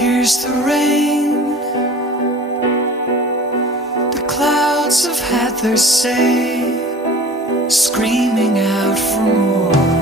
Here's the rain. The clouds have had their say, screaming out for more.